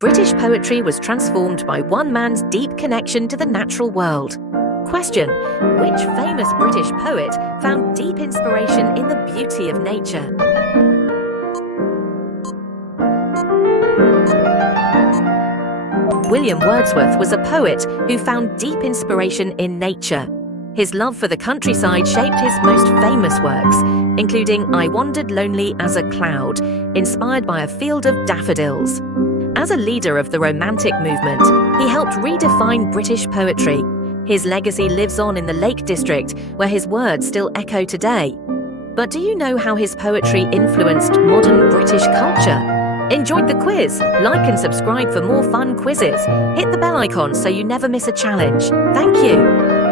British poetry was transformed by one man's deep connection to the natural world. Question: which famous British poet found deep inspiration in the beauty of nature? William Wordsworth was a poet who found deep inspiration in nature. His love for the countryside shaped his most famous works, including I Wandered Lonely as a Cloud, inspired by a field of daffodils. As a leader of the Romantic movement, he helped redefine British poetry. His legacy lives on in the Lake District, where his words still echo today. But do you know how his poetry influenced modern British culture? Enjoyed the quiz? Like and subscribe for more fun quizzes. Hit the bell icon so you never miss a challenge. Thank you.